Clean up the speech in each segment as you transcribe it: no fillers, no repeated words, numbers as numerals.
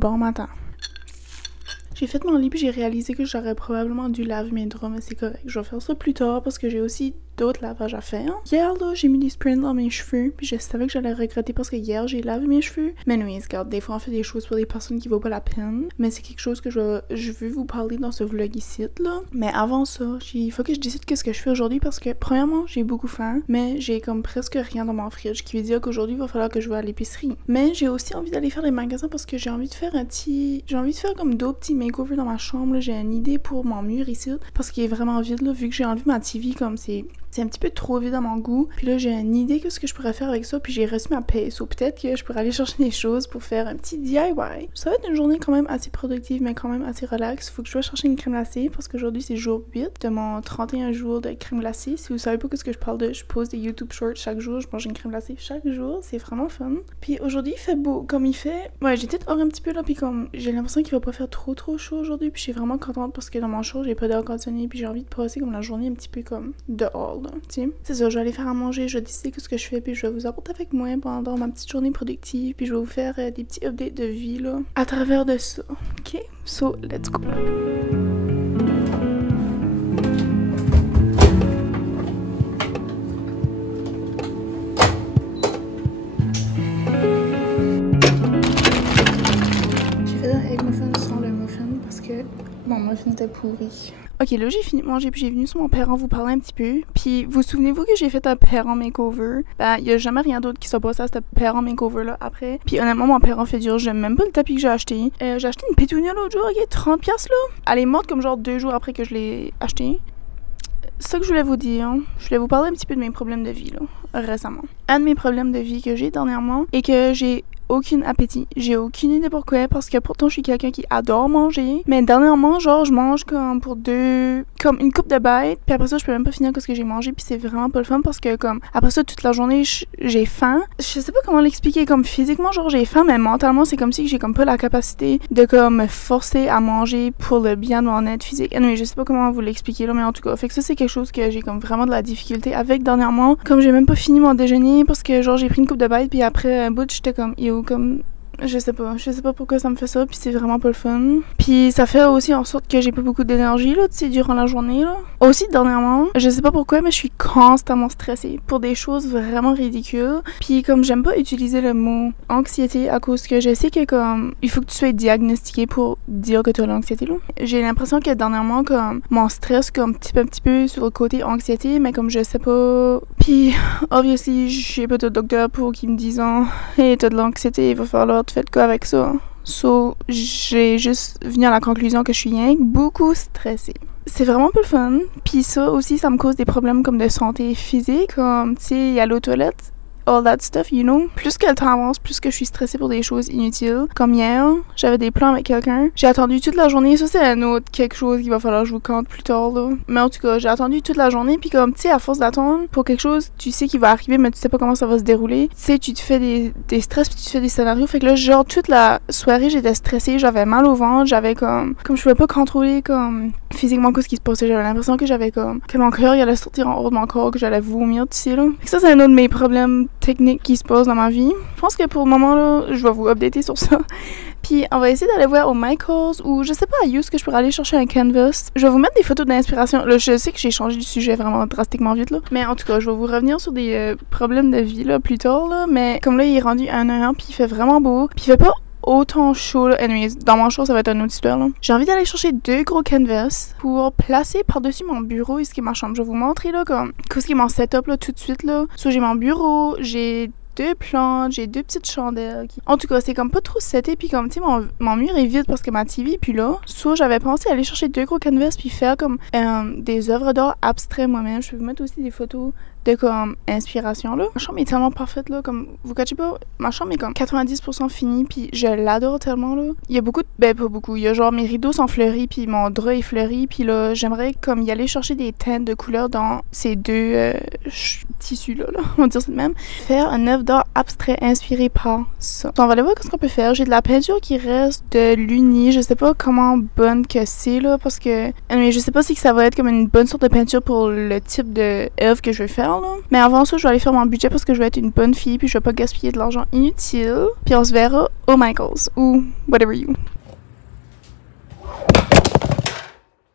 Bon matin. J'ai fait mon lit puis j'ai réalisé que j'aurais probablement dû laver mes draps, mais c'est correct. Je vais faire ça plus tard parce que j'ai aussi d'autres lavages à faire. Hier, là, j'ai mis des sprints dans mes cheveux puis je savais que j'allais regretter parce que hier, j'ai lavé mes cheveux. Mais oui, regarde, des fois, on fait des choses pour des personnes qui vaut pas la peine. Mais c'est quelque chose que je veux vous parler dans ce vlog ici, là. Mais avant ça, il faut que je décide qu'est-ce que je fais aujourd'hui parce que, premièrement, j'ai beaucoup faim, mais j'ai comme presque rien dans mon fridge, qui veut dire qu'aujourd'hui, il va falloir que je vais à l'épicerie. Mais j'ai aussi envie d'aller faire des magasins parce que j'ai envie de faire comme deux petits makeovers dans ma chambre, là. J'ai une idée pour mon mur ici parce qu'il est vraiment vide, là, vu que j'ai enlevé ma TV, comme c'est un petit peu trop vide à mon goût. Puis là, j'ai une idée de ce que je pourrais faire avec ça. Puis j'ai reçu ma paye. So, peut-être que je pourrais aller chercher des choses pour faire un petit DIY. Ça va être une journée quand même assez productive, mais quand même assez relax. Faut que je dois chercher une crème glacée parce qu'aujourd'hui, c'est jour 8 de mon 31 jours de crème glacée. Si vous savez pas ce que je parle de, je pose des YouTube shorts chaque jour. Je mange une crème glacée chaque jour. C'est vraiment fun. Puis aujourd'hui, il fait beau. Comme il fait... Ouais, j'ai peut-être hors un petit peu là. Puis comme j'ai l'impression qu'il va pas faire trop chaud aujourd'hui. Puis je suis vraiment contente parce que dans mon show, j'ai pas d'air conditionné. Puis j'ai envie de passer comme la journée un petit peu comme dehors. C'est ça, je vais aller faire à manger, je vais décider ce que je fais, puis je vais vous apporter avec moi pendant ma petite journée productive, puis je vais vous faire des petits updates de vie, là, à travers de ça. OK? So, let's go! J'ai fait un egg muffin sans le muffin parce que mon muffin était pourri. Ok, là j'ai fini de manger puis j'ai venu sur mon perron vous parler un petit peu. Puis vous souvenez-vous que j'ai fait un perron makeover? Ben, y a jamais rien d'autre qui s'est passé à ce perron makeover là après. Puis honnêtement, mon perron fait dur, j'aime même pas le tapis que j'ai acheté. J'ai acheté une pétunia l'autre jour, ok, 30$ là. Elle est morte comme genre 2 jours après que je l'ai acheté. C'est ça que je voulais vous dire. Je voulais vous parler un petit peu de mes problèmes de vie là, récemment. Un de mes problèmes de vie que j'ai dernièrement est que j'ai aucun appétit. J'ai aucune idée pourquoi, parce que pourtant je suis quelqu'un qui adore manger. Mais dernièrement, genre, je mange comme comme une coupe de bêtes, puis après ça, je peux même pas finir ce que j'ai mangé, puis c'est vraiment pas le fun parce que, comme, après ça, toute la journée, j'ai faim. Je sais pas comment l'expliquer, comme, physiquement, genre, j'ai faim, mais mentalement, c'est comme si j'ai comme pas la capacité de, comme, me forcer à manger pour le bien de mon être physique. Anyway, je sais pas comment vous l'expliquer, là, mais en tout cas, fait que ça, c'est quelque chose que j'ai comme vraiment de la difficulté avec dernièrement. Comme j'ai même pas fini mon déjeuner parce que, genre, j'ai pris une coupe de bêtes, puis après un bout, j'étais comme, comme je sais pas pourquoi ça me fait ça, puis c'est vraiment pas le fun. Puis ça fait aussi en sorte que j'ai pas beaucoup d'énergie là, tu sais, durant la journée là. Aussi dernièrement, je sais pas pourquoi, mais je suis constamment stressée pour des choses vraiment ridicules. Puis comme j'aime pas utiliser le mot anxiété à cause que je sais que comme il faut que tu sois diagnostiqué pour dire que tu as l'anxiété là. J'ai l'impression que dernièrement comme mon stress comme un petit peu sur le côté anxiété, mais comme je sais pas. Puis obviously, j'ai pas de docteur pour qui me disent hey, t'as de l'anxiété, il va falloir te faire quoi avec ça. So, j'ai juste venu à la conclusion que je suis beaucoup stressée. C'est vraiment pas le fun. Puis ça aussi, ça me cause des problèmes comme de santé physique, comme, tu sais, aller aux toilettes. All that stuff, you know. Plus que le temps avance, plus que je suis stressée pour des choses inutiles. Comme hier, j'avais des plans avec quelqu'un. J'ai attendu toute la journée. Ça, c'est un autre quelque chose qu'il va falloir que je vous compte plus tard, là. Mais en tout cas, j'ai attendu toute la journée. Puis comme, tu sais, à force d'attendre pour quelque chose, tu sais qu'il va arriver, mais tu sais pas comment ça va se dérouler. Tu sais, tu te fais des stress, puis tu te fais des scénarios. Fait que là, genre, toute la soirée, j'étais stressée. J'avais mal au ventre. J'avais comme je pouvais pas contrôler, comme, physiquement, ce qui se passait. J'avais l'impression que j'avais comme, que mon cœur, il allait sortir en haut de mon corps, que j'allais vomir, tu sais, là. Fait que ça, c'est un autre de mes problèmes techniques qui se passe dans ma vie. Je pense que pour le moment, là, je vais vous updater sur ça. Puis on va essayer d'aller voir au Michaels ou je sais pas à Use que je pourrais aller chercher un canvas. Je vais vous mettre des photos d'inspiration. Là, je sais que j'ai changé du sujet vraiment drastiquement vite, là. Mais en tout cas, je vais vous revenir sur des problèmes de vie, là, plus tard, là. Mais comme là, il est rendu 1h, puis il fait vraiment beau. Puis il fait pas autant chaud là. Anyways, dans mon show, ça va être un autre histoire là. J'ai envie d'aller chercher 2 gros canvas pour placer par-dessus mon bureau et ce qui est ma chambre. Je vais vous montrer là comme ce qui est mon setup là tout de suite là. So, j'ai mon bureau, j'ai 2 plantes, j'ai 2 petites chandelles. En tout cas, c'est comme pas trop seté, puis comme, tu sais, mon mur est vide parce que ma TV est plus là. So, j'avais pensé aller chercher 2 gros canvas puis faire comme des œuvres d'art abstraites moi-même. Je vais vous mettre aussi des photos de comme inspiration là. Ma chambre est tellement parfaite là, comme vous cachez pas, ma chambre est comme 90% finie puis je l'adore tellement là. Il y a beaucoup pas beaucoup, il y a genre mes rideaux sont fleuris puis mon drap est fleuri puis là j'aimerais comme y aller chercher des teintes de couleurs dans ces 2 tissus là, on va dire ça de même. Faire un œuvre d'art abstrait inspiré par ça. Donc, on va aller voir ce qu'on peut faire. J'ai de la peinture qui reste de l'Uni, je sais pas comment bonne que c'est là parce que mais je sais pas si ça va être comme une bonne sorte de peinture pour le type de œuvre que je veux faire là. Mais avant ça, je vais aller faire mon budget parce que je vais être une bonne fille puis je vais pas gaspiller de l'argent inutile. Puis on se verra au Michaels ou whatever you.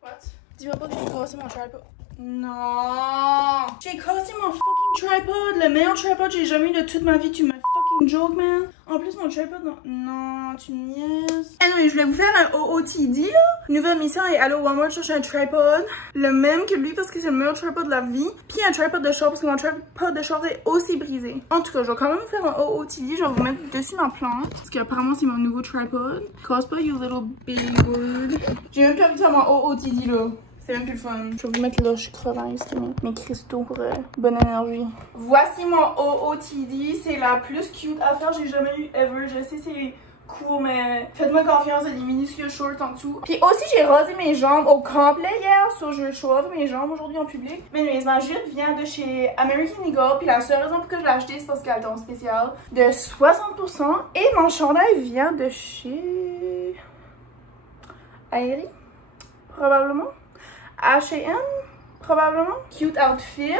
What? Dis-moi pas que j'ai cassé mon tripod. Non! J'ai cassé mon fucking tripod! Le meilleur tripod que j'ai jamais eu de toute ma vie. Tu m'as fucking joke, man! En plus, mon tripod, non, tu me niaises. Anyway, je voulais vous faire un OOTD, là. Nouvelle mission est aller au Walmart chercher un tripod. Le même que lui parce que c'est le meilleur tripod de la vie. Puis un tripod de char parce que mon tripod de char est aussi brisé. En tout cas, je vais quand même vous faire un OOTD. Je vais vous mettre dessus ma plante. Parce qu'apparemment, c'est mon nouveau tripod. Casse pas, you little baby bird. J'ai même plus envie de faire mon OOTD, là. C'est même plus le fun. Je vais vous mettre là, je suis crevant ici, mes cristaux pour bonne énergie. Voici mon OOTD. C'est la plus cute affaire que j'ai jamais eu ever. Je sais, c'est cool, mais faites-moi confiance, il y a des minuscules shorts en dessous. Puis aussi, j'ai rasé mes jambes au complet hier. So, je show off mes jambes aujourd'hui en public. Mais mes manchettes viennent de chez American Eagle. Puis la seule raison pour que je l'ai acheté, c'est parce qu'elle est en spécial de 60%. Et mon chandail vient de chez Aerie, probablement. H&M, probablement. Cute outfit.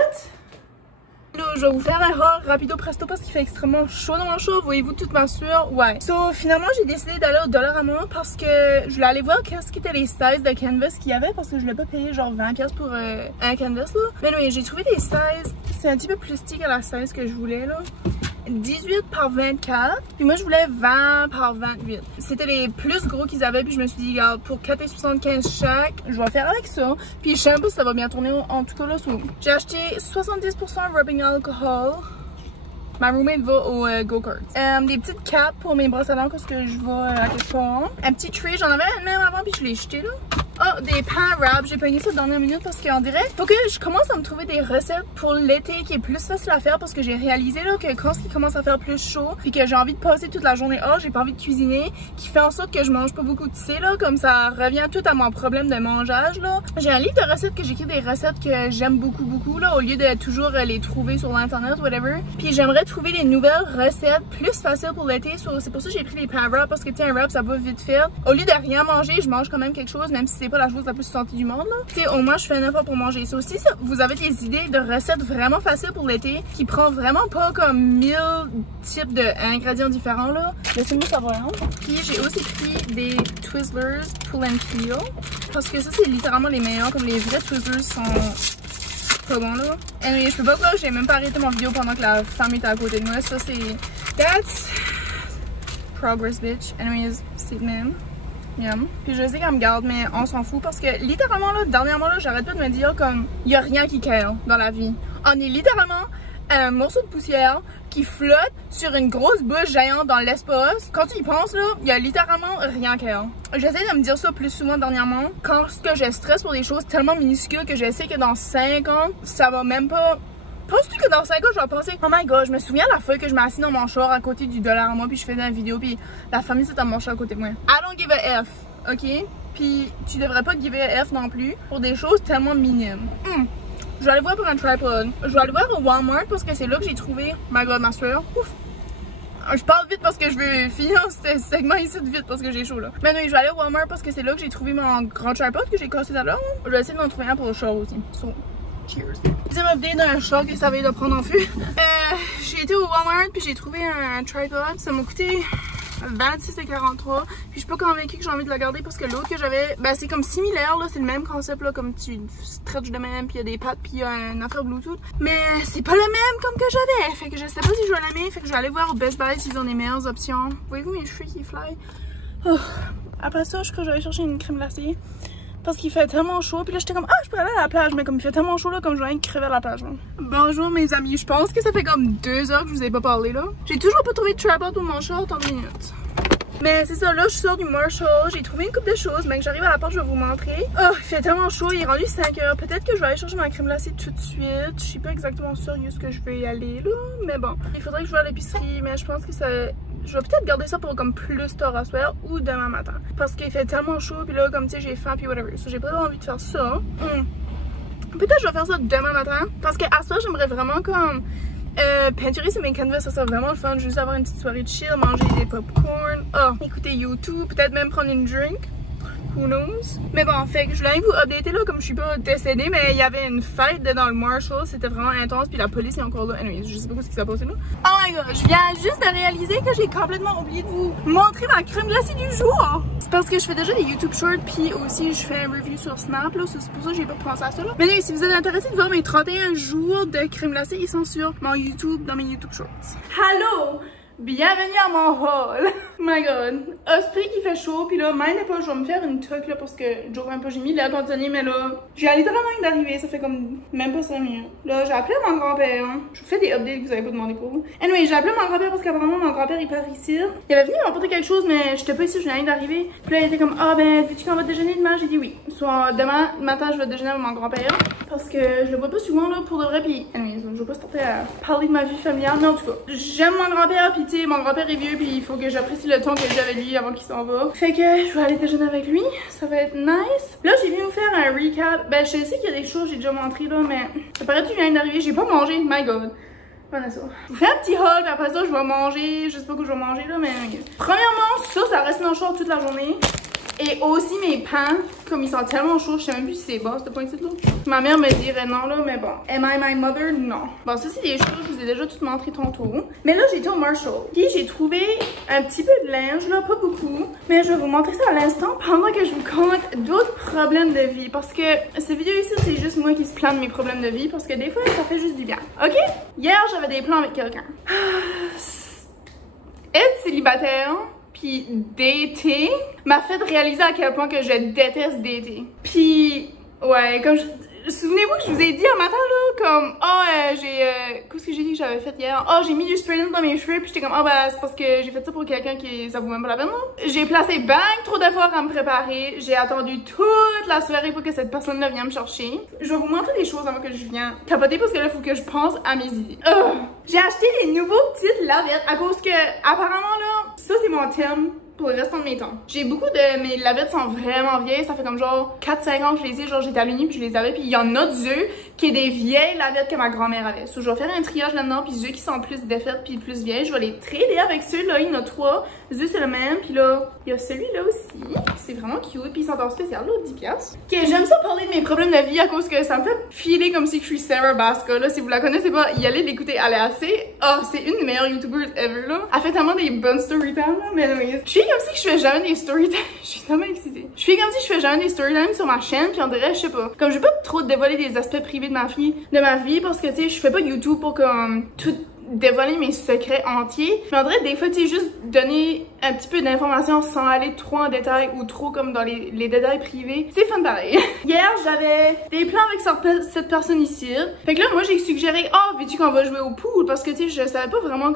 Là, je vais vous faire un haul rapido presto parce qu'il fait extrêmement chaud dans mon show. Voyez-vous toute ma sueur? Ouais. So, finalement, j'ai décidé d'aller au Dollarama parce que je voulais aller voir qu'est-ce qu'étaient les sizes de canvas qu'il y avait parce que je voulais pas payer genre 20$ pour un canvas là. Mais oui, j'ai trouvé des sizes. C'est un petit peu plus petit que la size que je voulais là. 18 par 24. Puis moi, je voulais 20 par 28. C'était les plus gros qu'ils avaient. Puis je me suis dit, regarde, pour 4,75 chaque, je vais faire avec ça. Puis je sais même pas si ça va bien tourner en tout cas là. J'ai acheté 70% rubbing alcohol. Ma roommate va au go-kart. Des petites capes pour mes brosses à dents parce que je vais à quelque part. Un petit tray, j'en avais même avant puis je l'ai jeté là. Oh, des pains wraps. J'ai pogné ça dans dernière minute parce qu'en direct, faut que je commence à me trouver des recettes pour l'été qui est plus facile à faire parce que j'ai réalisé là que quand il commence à faire plus chaud puis que j'ai envie de passer toute la journée j'ai pas envie de cuisiner, qui fait en sorte que je mange pas beaucoup de thé là, comme ça revient tout à mon problème de mangeage là. J'ai un livre de recettes que j'écris des recettes que j'aime beaucoup là au lieu de toujours les trouver sur l'internet whatever. Puis j'aimerais trouver des nouvelles recettes plus faciles pour l'été. C'est pour ça que j'ai pris les pains wraps parce que tu sais un wrap ça va vite fait. Au lieu de rien manger, je mange quand même quelque chose même si c'est pas la chose la plus santé du monde là. Tu sais au moins je fais un effort pour manger. Ça aussi, vous avez des idées de recettes vraiment faciles pour l'été qui prend vraiment pas comme 1000 types d'ingrédients différents là. Laissez-moi savoir. Puis j'ai aussi pris des Twizzlers Pull and Peel parce que ça c'est littéralement les meilleurs, comme les vrais Twizzlers sont pas bons là. Anyway, je peux pas croire que j'ai même pas arrêté mon vidéo pendant que la femme était à côté de moi. Ça c'est that's progress bitch. Anyways, c'est le même. Yum. Puis je sais qu'elle me garde, mais on s'en fout parce que littéralement là, dernièrement là, j'arrête pas de me dire comme il y a rien qui care dans la vie. On est littéralement un morceau de poussière qui flotte sur une grosse bouche géante dans l'espace. Quand tu y penses là, il y a littéralement rien qui care. J'essaie de me dire ça plus souvent dernièrement quand je stresse pour des choses tellement minuscules que je sais que dans 5 ans, ça va même pas. Penses-tu que dans 5 ans, je vais penser oh my god, je me souviens la fois que je m'assis dans mon char à côté du Dollarama puis je faisais une vidéo puis la famille c'était dans mon char à côté de moi. I don't give a F, ok? Puis tu devrais pas give a F non plus pour des choses tellement minimes. Je vais aller voir pour un tripod. Je vais aller voir au Walmart parce que c'est là que j'ai trouvé my god, ma soeur. Ouf! Je parle vite parce que je veux finir ce segment ici de vite parce que j'ai chaud là. Mais non, je vais aller au Walmart parce que c'est là que j'ai trouvé mon grand tripod que j'ai cassé tout à l'heure. Je vais essayer d'en trouver un pour le char aussi. So, cheers. Deuxième update d'un char que ça va de prendre en feu. J'ai été au Walmart puis j'ai trouvé un tripod. Ça m'a coûté 26,43. Puis je suis pas convaincue que j'ai envie de le garder parce que l'autre que j'avais, ben c'est comme similaire là, c'est le même concept là, comme tu stretches de même, puis il y a des pattes, puis il y a une affaire Bluetooth. Mais c'est pas le même comme que j'avais. Fait que je sais pas si je vais l'aimer. Fait que je vais aller voir au Best Buy s'ils ont des meilleures options. Voyez-vous mes cheveux qui fly? Oh. Après ça, je crois que je vais aller chercher une crème glacée. Parce qu'il fait tellement chaud. Puis là, j'étais comme, je pourrais aller à la plage. Mais comme il fait tellement chaud là, comme je vais aller crever à la plage. Là. Bonjour mes amis. Je pense que ça fait comme 2 heures que je vous ai pas parlé là. J'ai toujours pas trouvé de tripod pour mon chat. Attends 2 minutes. Mais c'est ça, là je sors du Marshall, j'ai trouvé une couple de choses, mais que j'arrive à la porte, je vais vous montrer. Oh, il fait tellement chaud, il est rendu 5 heures. Peut-être que je vais aller chercher ma crème glacée tout de suite. Je suis pas exactement sûre où est-ce que je vais y aller là, mais bon. Il faudrait que je vais à l'épicerie, mais je pense que ça... Je vais peut-être garder ça pour comme plus tard à soir ou demain matin. Parce qu'il fait tellement chaud, puis là comme tu sais j'ai faim puis whatever. So, j'ai pas envie de faire ça. Peut-être que je vais faire ça demain matin. Parce qu'à soir j'aimerais vraiment comme... peinturer sur mes canvas, ça serait vraiment le fun. Juste avoir une petite soirée de chill, manger des popcorn, écouter YouTube, peut-être même prendre une drink. who knows. Mais bon, fait que je voulais vous updater là, comme je suis pas décédée, mais il y avait une fête dans le Marshall, c'était vraiment intense, puis la police est encore là. Anyway, je sais pas ce qui s'est passé là. Oh my god, je viens juste de réaliser que j'ai complètement oublié de vous montrer ma crème glacée du jour. C'est parce que je fais déjà des YouTube shorts, puis aussi je fais un review sur Snap, là, c'est pour ça que j'ai pas pensé à ça là. Mais anyway, si vous êtes intéressé de voir mes 31 jours de crème glacée, ils sont sur mon YouTube, dans mes YouTube shorts. Hello! Bienvenue à mon haul! Oh my god! Esprit qui fait chaud, puis là, même pas, je vais me faire une tuque là parce que, joke même pas, j'ai mis l'air conditionné, mais là, j'ai littéralement rien d'arriver, ça fait comme même pas 5 minutes. Là, j'ai appelé mon grand-père, hein. Je vous fais des updates que vous avez pas demandé pour vous. Anyway, j'ai appelé mon grand-père parce qu'apparemment, mon grand-père il part ici. Il avait venu m'apporter quelque chose, mais j'étais pas ici, je venais d'arriver. Puis là, il était comme, ah ben, veux-tu qu'on va déjeuner demain? J'ai dit oui. Soit demain matin, je vais déjeuner avec mon grand-père parce que je le vois pas souvent là pour de vrai, puis anyway, je vais pas starter à parler de ma vie familiale, mais en tout cas, j'aime mon grand-père, puis tu sais, mon grand-père est vieux, puis il faut que j'apprécie le temps que j'ai avec lui avant qu'il s'en va. Fait que je vais aller déjeuner avec lui, ça va être nice. Là, j'ai venu vous faire un recap. Ben, je sais qu'il y a des choses, j'ai déjà montré là, mais ça paraît que tu viens d'arriver, j'ai pas mangé, my god. Voilà ça. Je vous fais un petit haul, puis après ça, je vais manger, je sais pas quoi je vais manger là, mais. Premièrement, ça reste dans le short toute la journée. Et aussi mes pains, comme ils sont tellement chauds, je sais même plus si c'est bon, ce point-ci là. Ma mère me dirait non là, mais bon. Am I my mother? Non. Bon, ça c'est des choses, je vous ai déjà tout montré tantôt. Mais là, j'ai été au Marshall. Puis j'ai trouvé un petit peu de linge, là, pas beaucoup. Mais je vais vous montrer ça à l'instant pendant que je vous compte d'autres problèmes de vie. Parce que cette vidéo ici, c'est juste moi qui se plains de mes problèmes de vie. Parce que des fois, ça fait juste du bien. Ok? Hier, j'avais des plans avec quelqu'un. Être célibataire puis dater m'a fait réaliser à quel point que je déteste dater. Puis ouais, comme souvenez-vous que je vous ai dit un matin là, comme qu'est-ce que j'ai dit que j'avais fait hier? Oh, j'ai mis du spray dans mes cheveux, puis j'étais comme bah c'est parce que j'ai fait ça pour quelqu'un qui ça vaut même pas la peine là. J'ai placé bang trop d'efforts à me préparer, j'ai attendu toute la soirée pour que cette personne-là vienne me chercher. Je vais vous montrer des choses avant que je vienne capoter parce que là il faut que je pense à mes idées. J'ai acheté des nouveaux petites lavettes à cause que apparemment là, ça c'est mon thème pour le restant de mes temps. J'ai beaucoup de mes lavettes sont vraiment vieilles, ça fait comme genre 4-5 ans que je les ai, genre j'étais à l'Uni puis je les avais, puis il y en a deux qui est des vieilles lavettes que ma grand-mère avait. So, je vais faire un triage là-dedans, puis ceux qui sont plus défaites puis plus vieilles, je vais les trader avec ceux-là, il y en a 3. Ceux c'est le même, puis là, il y a celui-là aussi. C'est vraiment cute, puis ils sont en spécial là, 10$. Ok, j'aime ça parler de mes problèmes de vie à cause que ça me fait filer comme si je suis Sarah Baska, là. Si vous la connaissez pas, y allez l'écouter, elle est assez... c'est une des meilleures youtubers ever, là. Elle fait tellement des bonnes storytime, là, mais je suis comme si je fais jamais des storytime. Je suis tellement excitée. Je suis comme si je fais jamais des storytime sur ma chaîne, puis on dirait, je sais pas, comme je veux pas trop dévoiler des aspects privés de ma vie, parce que, tu sais, je fais pas YouTube pour comme tout dévoiler mes secrets entiers. Mais on dirait des fois, tu sais, juste donner un petit peu d'informations sans aller trop en détail ou trop comme dans les détails privés. C'est fun pareil. Hier, j'avais des plans avec cette personne ici. Fait que là, moi, j'ai suggéré, veux-tu qu'on va jouer au pool? Parce que, tu sais, je savais pas vraiment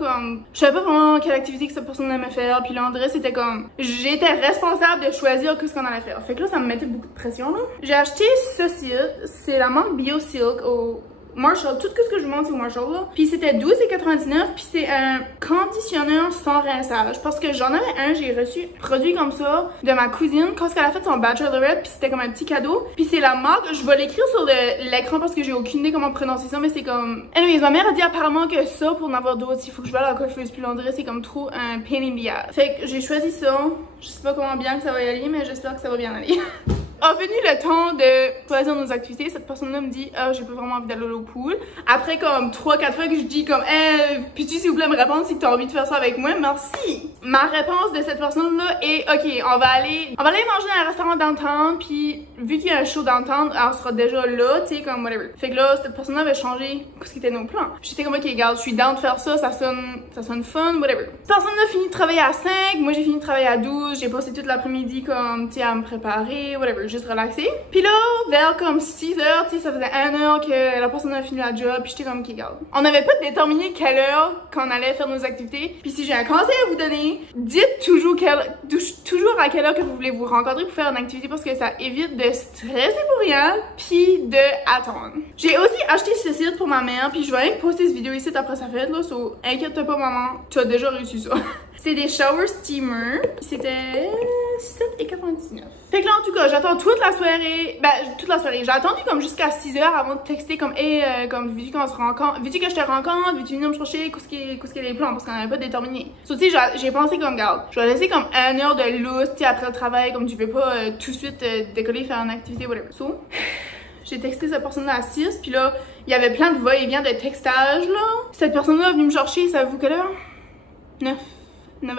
quelle activité que cette personne aimait faire. Puis là, on dirait, c'était comme, j'étais responsable de choisir ce qu'on allait faire. Fait que là, ça me mettait beaucoup de pression, là. J'ai acheté ceci. C'est la marque BioSilk au Marshall, tout ce que je vous montre c'est au Marshall là. Puis c'était 12,99$, puis c'est un conditionneur sans rinçage. Parce que j'en avais un, j'ai reçu produit comme ça de ma cousine quand elle a fait son bachelorette, puis c'était comme un petit cadeau. Puis c'est la marque, je vais l'écrire sur l'écran parce que j'ai aucune idée comment prononcer ça, mais c'est comme... Anyways, ma mère a dit apparemment que ça, pour en avoir d'autres, il faut que je vais à la coiffeuse plus longtemps, c'est comme trop un pain in the ass. Fait que j'ai choisi ça. Je sais pas comment bien que ça va y aller, mais j'espère que ça va bien aller. A venu le temps de choisir nos activités, cette personne-là me dit j'ai pas vraiment envie d'aller au pool. Après comme 3-4 fois que je dis comme puis-tu s'il vous plaît me répondre si t'as envie de faire ça avec moi, merci. Ma réponse de cette personne-là est ok, on va aller manger dans un restaurant downtown, puis vu qu'il y a un show downtown, on sera déjà là, tu sais comme whatever. Fait que là cette personne-là avait changé ce qui était nos plans. J'étais comme ok regarde, je suis down de faire ça, ça sonne fun, whatever. Cette personne-là a fini de travailler à 5, moi j'ai fini de travailler à 12, j'ai passé toute l'après-midi comme tu sais à me préparer, whatever. Juste relaxé. Puis là, vers comme 6h, tu sais, ça faisait 1h que la personne a fini la job, puis j'étais comme, ok, regarde. On n'avait pas déterminé quelle heure qu'on allait faire nos activités. Puis si j'ai un conseil à vous donner, dites toujours à quelle heure que vous voulez vous rencontrer pour faire une activité parce que ça évite de stresser pour rien, puis de attendre. J'ai aussi acheté ce site pour ma mère, puis je vais même poster cette vidéo ici après sa fête, là, so inquiète-toi pas maman, tu as déjà réussi ça. C'est des shower steamers. C'était 7,99. Fait que là, en tout cas, j'attends toute la soirée. Ben, toute la soirée. J'ai attendu comme jusqu'à 6 h avant de texter comme, hey, comme, veux-tu qu'on se rencontre? Veux-tu que je te rencontre? Veux-tu venir me chercher? Qu'est-ce qu'il y a les plans? Parce qu'on n'avait pas déterminé. So, tu sais, j'ai pensé comme, regarde, je vais laisser comme 1 heure de lousse, tu sais, après le travail, comme tu veux pas tout de suite décoller, faire une activité, whatever. So, j'ai texté cette personne-là à 6, puis là, il y avait plein de va-et-vient de textage, là. Cette personne-là est venue me chercher, savez-vous quelle heure? 9 h.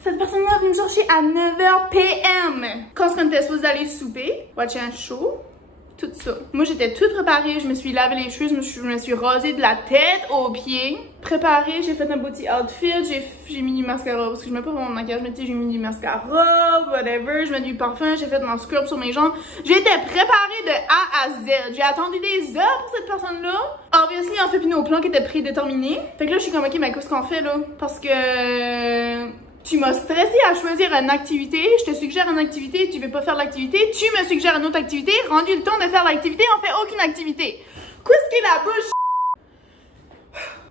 Cette personne-là est venue me chercher à 9 h PM. Quand on était supposé aller souper, watcher un show, tout ça. Moi, j'étais toute préparée, je me suis lavé les cheveux, je me suis rasée de la tête aux pieds. Préparée, j'ai fait un beau petit outfit, j'ai mis du mascara, parce que je mets pas mon maquillage, mais tu sais, j'ai mis du mascara, whatever, je mets du parfum, j'ai fait mon scrub sur mes jambes. J'étais préparée de A à Z. J'ai attendu des heures pour cette personne-là. Obviously, on fait plus nos plans qui étaient prédéterminés. Fait que là, je suis comme, ok, mais qu'est-ce qu'on fait, là? Parce que tu m'as stressé à choisir une activité, je te suggère une activité, tu veux pas faire l'activité, tu me suggères une autre activité, rendu le temps de faire l'activité, on fait aucune activité. Qu'est-ce qui est la bullshit?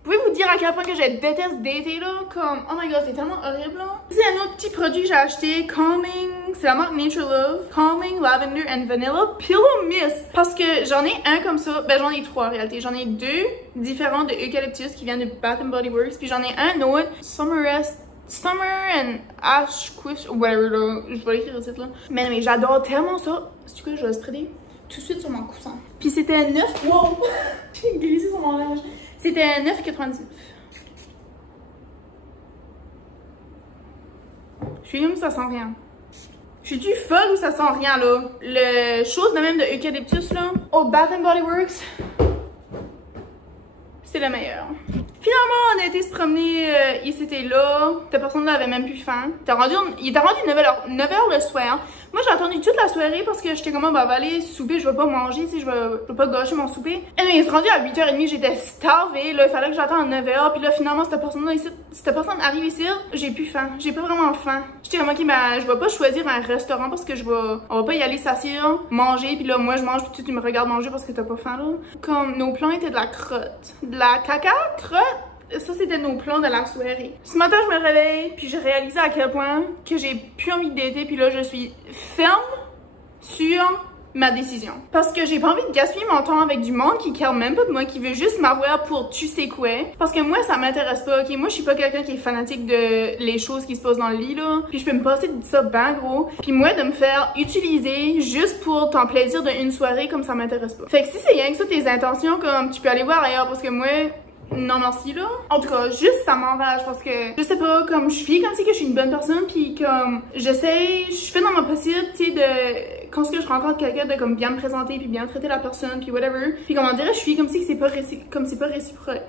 Pouvez-vous dire à quel point que je déteste dater là? Comme, oh my god, c'est tellement horrible là. C'est un autre petit produit que j'ai acheté, Calming, c'est la marque Nature Love, Calming Lavender and Vanilla Pillow Mist. Parce que j'en ai un comme ça, ben j'en ai 3 en réalité. J'en ai 2 différents de Eucalyptus qui viennent de Bath & Body Works, puis j'en ai un autre, Summer and Ash Quish, whatever là, je vais l'écrire ici là. Mais j'adore tellement ça. C'est quoi, je vais le spreader tout de suite sur mon coussin. Puis c'était 9, wow, j'ai glissé sur mon linge. C'était 9,99. Je suis comme ça sent rien. Je suis du folle ou ça sent rien là. Le chose de même de Eucalyptus là, au Bath & Body Works, c'est le meilleur. Finalement, on a été se promener ici et là. Cette personne-là avait même plus faim. Il était rendu 9h le soir. Moi, j'ai attendu toute la soirée parce que j'étais comme, bah, va aller souper, je vais pas manger, tu sais, je vais pas gâcher mon souper. Et il s'est rendu à 8h30, j'étais starvée, là, il fallait que j'attende à 9h. Puis là, finalement, cette personne arrive ici, j'ai plus faim. J'ai pas vraiment faim. J'étais comme, ok, ben, je vais pas choisir un restaurant parce que on va pas y aller s'asseoir, manger, puis là, moi, je mange, puis tu me regardes manger parce que t'as pas faim, là. Comme, nos plans étaient de la crotte. De la caca, crotte. Ça, c'était nos plans de la soirée. Ce matin, je me réveille, puis j'ai réalisé à quel point que j'ai plus envie de dater, puis là, je suis ferme sur ma décision. Parce que j'ai pas envie de gaspiller mon temps avec du monde qui care même pas de moi, qui veut juste m'avoir pour tu sais quoi. Parce que moi, ça m'intéresse pas, ok? Moi, je suis pas quelqu'un qui est fanatique de les choses qui se passent dans le lit, là. Puis je peux me passer de ça ben gros. Puis moi, de me faire utiliser juste pour ton plaisir d'une soirée, comme ça m'intéresse pas. Fait que si c'est rien que ça, tes intentions, comme tu peux aller voir ailleurs, parce que moi, non merci là. En tout cas, juste ça m'enrage parce que je sais pas, comme je suis comme si que je suis une bonne personne, puis comme je fais dans mon possible, tu sais, de quand je rencontre quelqu'un, de comme bien me présenter puis bien traiter la personne puis whatever. Puis comment dire, je suis comme si c'est pas réciproque.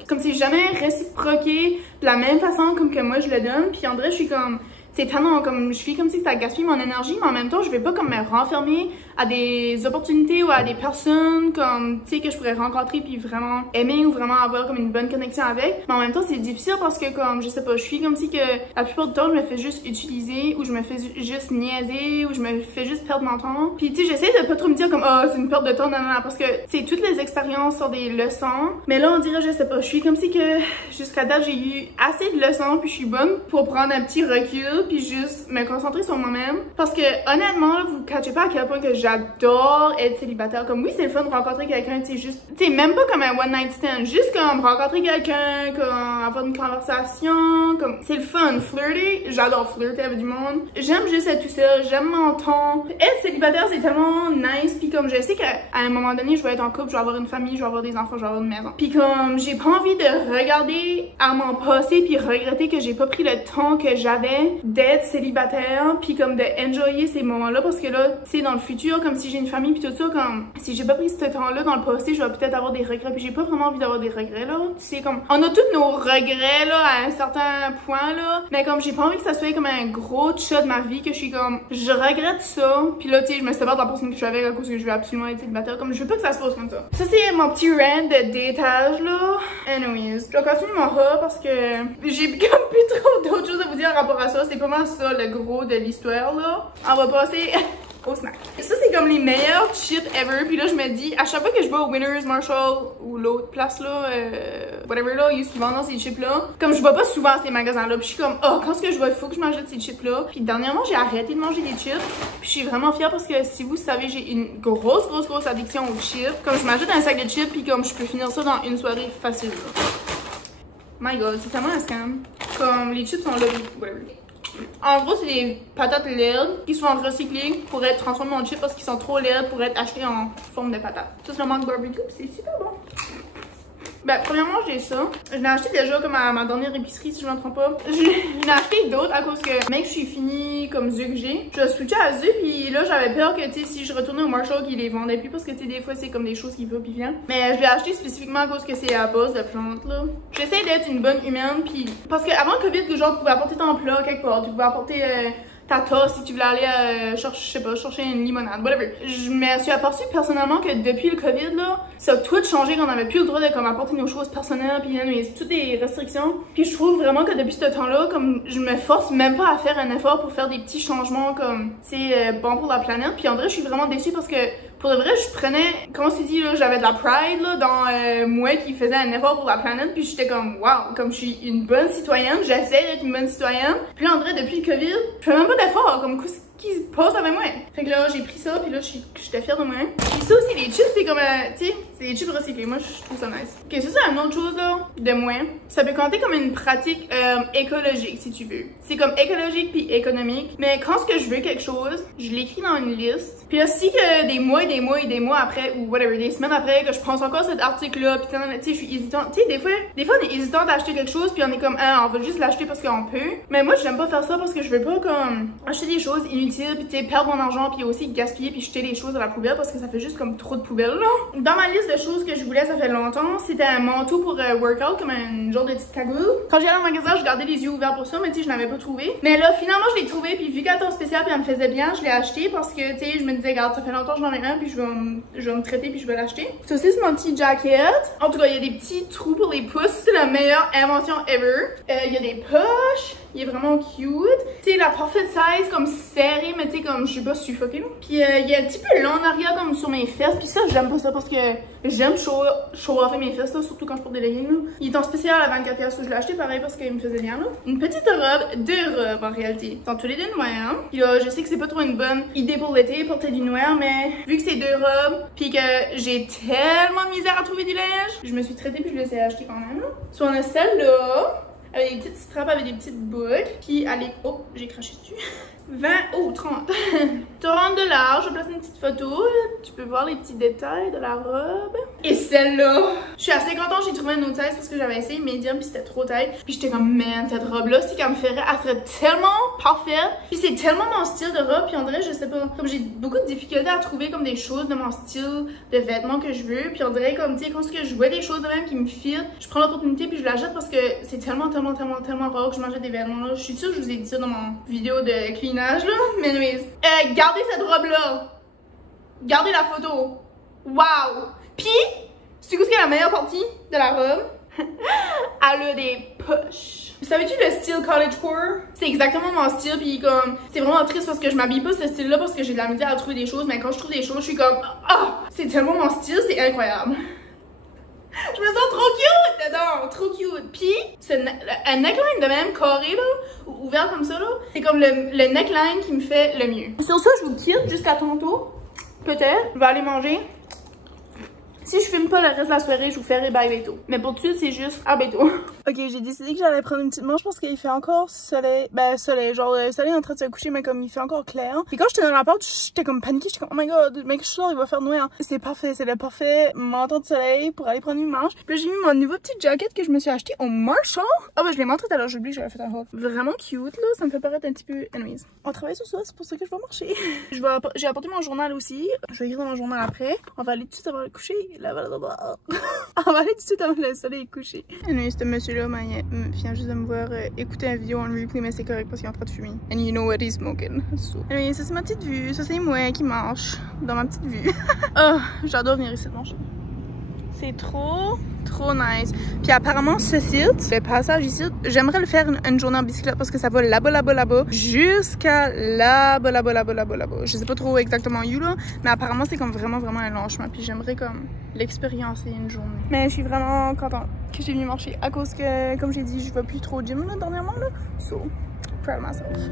Comme si jamais réciproqué de la même façon comme que moi je le donne. Puis en vrai, je suis comme c'est tellement comme je suis comme si ça gaspille mon énergie, mais en même temps, je vais pas comme me renfermer à des opportunités ou à des personnes comme tu sais que je pourrais rencontrer puis vraiment aimer ou vraiment avoir comme une bonne connexion avec. Mais en même temps, c'est difficile parce que comme je sais pas, je suis comme si que la plupart du temps, je me fais juste utiliser ou je me fais juste niaiser ou je me fais juste perdre mon temps. Puis tu sais, j'essaie de pas trop me dire comme oh, c'est une perte de temps parce que c'est toutes les expériences sont des leçons. Mais là, on dirait je sais pas, je suis comme si que jusqu'à date, j'ai eu assez de leçons puis je suis bonne pour prendre un petit recul puis juste me concentrer sur moi-même. Parce que honnêtement, vous catchez pas à quel point que j'adore être célibataire. Comme oui, c'est le fun de rencontrer quelqu'un, tu sais, juste, tu sais, même pas comme un one night stand, juste comme rencontrer quelqu'un, comme avoir une conversation, comme c'est le fun, flirter, j'adore flirter avec du monde. J'aime juste être tout seul, j'aime mon temps. Être célibataire, c'est tellement nice, puis comme je sais qu'à un moment donné, je vais être en couple, je vais avoir une famille, je vais avoir des enfants, je vais avoir une maison. Puis comme j'ai pas envie de regarder à mon passé puis regretter que j'ai pas pris le temps que j'avais d'être célibataire puis comme de enjoyer ces moments-là parce que là, tu sais, dans le futur, comme si j'ai une famille puis tout ça, comme si j'ai pas pris ce temps-là dans le passé, je vais peut-être avoir des regrets puis j'ai pas vraiment envie d'avoir des regrets là. Tu sais, comme on a tous nos regrets là à un certain point là, mais comme j'ai pas envie que ça soit comme un gros chat de ma vie que je suis comme je regrette ça puis là, tu sais, je me sépare de la personne que je suis avec à cause que je veux absolument être célibataire, comme je veux pas que ça se passe comme ça. Ça c'est mon petit rant de datage là. Anyways, je vais continuer mon haul parce que j'ai comme plus trop d'autres choses à vous dire en rapport à ça. C'est pas mal ça le gros de l'histoire là. On va passer au snack. Et ça, c'est comme les meilleurs chips ever. Puis là, je me dis, à chaque fois que je vais au Winners, Marshall ou l'autre place là, whatever là, ils vendent dans ces chips là, comme je vais pas souvent à ces magasins là, puis je suis comme, oh, quand est-ce que je vais, il faut que je m'achète ces chips là. Puis dernièrement, j'ai arrêté de manger des chips. Puis je suis vraiment fière parce que si vous savez, j'ai une grosse addiction aux chips. Comme je m'achète un sac de chips, puis comme je peux finir ça dans une soirée facile là. My god, c'est tellement un scam. Comme les chips sont là, whatever. En gros, c'est des patates laides qui sont recyclées pour être transformées en chips parce qu'ils sont trop laides pour être achetés en forme de patates. Ça, c'est le manque barbecue, c'est super bon. Ben, premièrement, j'ai ça. Je l'ai acheté déjà comme à ma dernière épicerie, si je m'en trompe pas. Je l'ai acheté d'autres à cause que, mec, je suis finie comme Zu que j'ai. Je switché à Zu, puis là, j'avais peur que, tu sais, si je retournais au Marshall, qu'ils les vendaient plus parce que, tu sais, des fois, c'est comme des choses qui vont puis viennent. Mais je l'ai acheté spécifiquement à cause que c'est à base de plantes, là. J'essaie d'être une bonne humaine, puis parce qu'avant le COVID, genre, tu pouvais apporter ton plat quelque part, tu pouvais apporter ta tasse si tu voulais aller chercher une limonade, whatever. Je me suis aperçue personnellement que depuis le COVID, là, ça a tout changé, qu'on n'avait plus le droit de comme apporter nos choses personnelles, puis toutes des restrictions. Puis je trouve vraiment que depuis ce temps-là, comme je me force même pas à faire un effort pour faire des petits changements comme, c'est bon pour la planète. Puis en vrai, je suis vraiment déçue parce que pour de vrai, je prenais, comme on s'est dit, là, j'avais de la pride là, dans moi qui faisait un effort pour la planète, puis j'étais comme, wow, comme je suis une bonne citoyenne, j'essaie d'être une bonne citoyenne. Puis là, en vrai, depuis le COVID, je fais même pas d'effort, comme qui se passe avec moi. Fait que là, j'ai pris ça, puis là, j'étais fière de moi. Puis ça aussi, les chips, c'est comme, tu sais, c'est des chips recyclés. Moi, je trouve ça nice. Ok, ça, c'est une autre chose, là, de moi. Ça peut compter comme une pratique écologique, si tu veux. C'est comme écologique puis économique. Mais quand ce que je veux quelque chose, je l'écris dans une liste. Puis là, si que des mois après, ou whatever, des semaines après, que je pense encore cet article-là, puis tu sais, je suis hésitante. Tu sais, des fois, on est hésitant d'acheter quelque chose, puis on est comme, ah, on va juste l'acheter parce qu'on peut. Mais moi, j'aime pas faire ça parce que je veux pas, comme, acheter des choses inutiles, puis tu sais, perdre mon argent, puis aussi gaspiller, puis jeter les choses à la poubelle parce que ça fait juste comme trop de poubelle, là. Dans ma liste de choses que je voulais, ça fait longtemps, c'était un manteau pour workout, comme un genre de petite cagoule. Quand j'allais au magasin, je gardais les yeux ouverts pour ça, mais tu sais, je l'avais pas trouvé. Mais là, finalement, je l'ai trouvé, puis vu qu'elle était en spécial, puis elle me faisait bien, je l'ai acheté parce que, tu sais, je me disais, regarde, ça fait longtemps que j'en ai un, puis je vais me traiter, puis je vais l'acheter. Ça aussi, c'est mon petit jacket. En tout cas, il y a des petits trous pour les pouces. C'est la meilleure invention ever. Il y a des poches. Il est vraiment cute. Tu sais, la parfaite size, comme serrée, mais tu sais, comme je suis pas suffoquée, là. Puis il est un petit peu long en arrière, comme sur mes fesses. Puis ça, j'aime pas ça parce que j'aime show-offer mes fesses, là, surtout quand je porte des leggings, là. Il est en spécial à 24$, je l'ai acheté pareil parce qu'il me faisait bien, là. Une petite robe, deux robes en réalité. Ils sont tous les deux noirs, hein. Puis là, je sais que c'est pas trop une bonne idée pour l'été, porter du noir, mais vu que c'est deux robes, puis que j'ai tellement de misère à trouver du linge, je me suis traitée puis je l'ai acheté quand même, là. Soit on a celle-là, avec des petites straps, avec des petites boucles. Puis allez, oh, j'ai craché dessus. 20, oh, 30. 30 $, je place une petite photo. Tu peux voir les petits détails de la robe. Et celle-là, je suis assez contente, j'ai trouvé une autre size parce que j'avais essayé medium puis c'était trop taille. Puis j'étais comme, man, cette robe-là, si qu'elle me ferait, elle serait tellement parfaite. Puis c'est tellement mon style de robe. Puis on dirait, je sais pas, comme j'ai beaucoup de difficultés à trouver comme des choses de mon style de vêtements que je veux. Puis on dirait comme, tu sais, quand je vois des choses de même qui me filent, je prends l'opportunité puis je la jette parce que c'est tellement rare que je m'achète des vêtements là. Je suis sûre que je vous ai dit ça dans mon vidéo de cleanage là. Mais anyways, gardez cette robe là. Gardez la photo. Wow. Puis, c'est quoi ce qui est la meilleure partie de la robe? Elle a des poches. Savais-tu le style cottagecore? C'est exactement mon style, puis comme, c'est vraiment triste parce que je m'habille pas ce style-là parce que j'ai de la misère à trouver des choses, mais quand je trouve des choses, je suis comme, ah, c'est tellement mon style, c'est incroyable. Je me sens trop cute dedans, trop cute. Puis, c'est un neckline de même, carré là, ouvert comme ça là, c'est comme le neckline qui me fait le mieux. Sur ça, je vous quitte jusqu'à tantôt. Peut-être, je vais aller manger. Si je filme pas le reste de la soirée, je vous ferai bye bientôt. Mais pour tout de suite, c'est juste à bientôt. Ok, j'ai décidé que j'allais prendre une petite manche parce qu'il fait encore soleil. Ben, soleil, genre le soleil est en train de se coucher, mais comme il fait encore clair. Et quand j'étais dans la porte, j'étais comme paniquée, j'étais comme, oh my god, mec, je sors, il va faire noir. C'est parfait, c'est le parfait manteau de soleil pour aller prendre une manche. Puis j'ai mis mon nouveau petit jacket que je me suis acheté au Marshall. Ah, ben, je l'ai montré tout à l'heure, j'ai oublié que j'avais fait un haul. Vraiment cute, là, ça me fait paraître un petit peu. Anyways, on travaille sur ça, c'est pour ça que je vais marcher. J'ai apporté mon journal aussi. Je vais écrire dans mon journal après. On va aller tout de suite avant le coucher. On va aller tout de suite avant le soleil est couché. Anyways, ce monsieur-là vient juste de me voir écouter une vidéo en replay, mais c'est correct parce qu'il est en train de fumer. And you know what he's smoking. So. Anyways, ça c'est ma petite vue. Ça c'est moi qui marche dans ma petite vue. Oh, j'adore venir ici manger. C'est trop nice. Puis apparemment, ce site, le passage ici, j'aimerais le faire une journée en bicyclette parce que ça va là-bas, jusqu'à là-bas. Je sais pas trop exactement où là, mais apparemment, c'est comme vraiment un long chemin. Puis j'aimerais comme l'expériencer une journée. Mais je suis vraiment contente que j'ai venu marcher à cause que, comme j'ai dit, je vais plus trop au gym là, dernièrement là. So, proud of myself.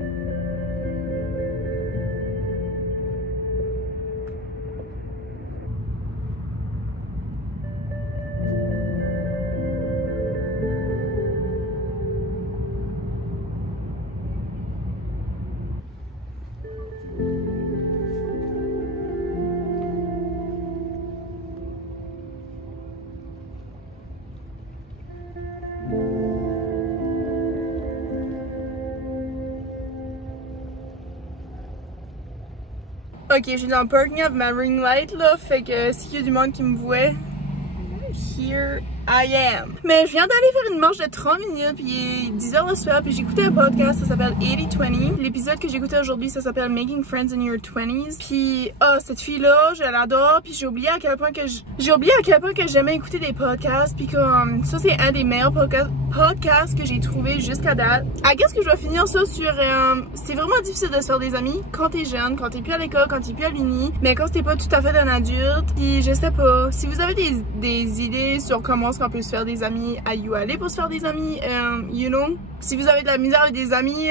Ok, je suis dans le parking of ma ring light là, fait que s'il y a du monde qui me voit, here I am. Mais je viens d'aller faire une marche de 30 minutes, puis il est 10h le soir, puis j'ai écouté un podcast, ça s'appelle 80-20. L'épisode que j'ai écouté aujourd'hui, ça s'appelle Making Friends in Your 20s. Puis, cette fille-là, je l'adore, puis j'ai oublié à quel point que j'aimais écouter des podcasts, puis comme, ça c'est un des meilleurs podcasts que j'ai trouvé jusqu'à date. Qu'est-ce que je vais finir ça sur, c'est vraiment difficile de se faire des amis quand t'es jeune, quand t'es plus à l'école, quand t'es plus à l'uni, mais quand t'es pas tout à fait un adulte. Puis je sais pas, si vous avez des idées sur comment qu'on peut se faire des amis à aller pour se faire des amis, you know, si vous avez de la misère avec des amis,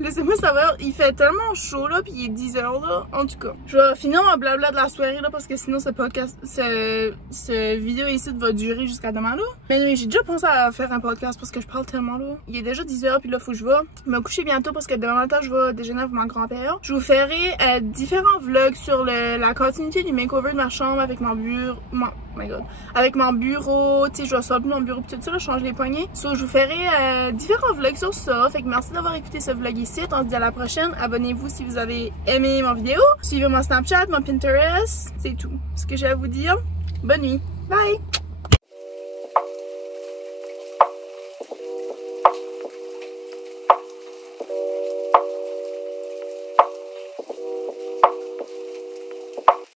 laissez-moi savoir. Il fait tellement chaud là, puis il est 10h là, en tout cas. Je vais finir mon blabla de la soirée là, parce que sinon ce podcast, ce vidéo ici va durer jusqu'à demain là. Mais oui, j'ai déjà pensé à faire un podcast parce que je parle tellement là. Il est déjà 10h, puis là faut que je vais me coucher bientôt parce que demain matin je vais déjeuner avec mon grand-père. Je vous ferai différents vlogs sur la continuité du makeover de ma chambre avec mon bureau, avec mon bureau, tu sais, je vais sortir mon bureau pis tout ça, là, changer les poignées. So, je vous ferai différents vlogs sur ça. Fait que merci d'avoir écouté ce vlog ici. On se dit à la prochaine. Abonnez-vous si vous avez aimé mon vidéo. Suivez mon Snapchat, mon Pinterest. C'est tout ce que j'ai à vous dire. Bonne nuit. Bye!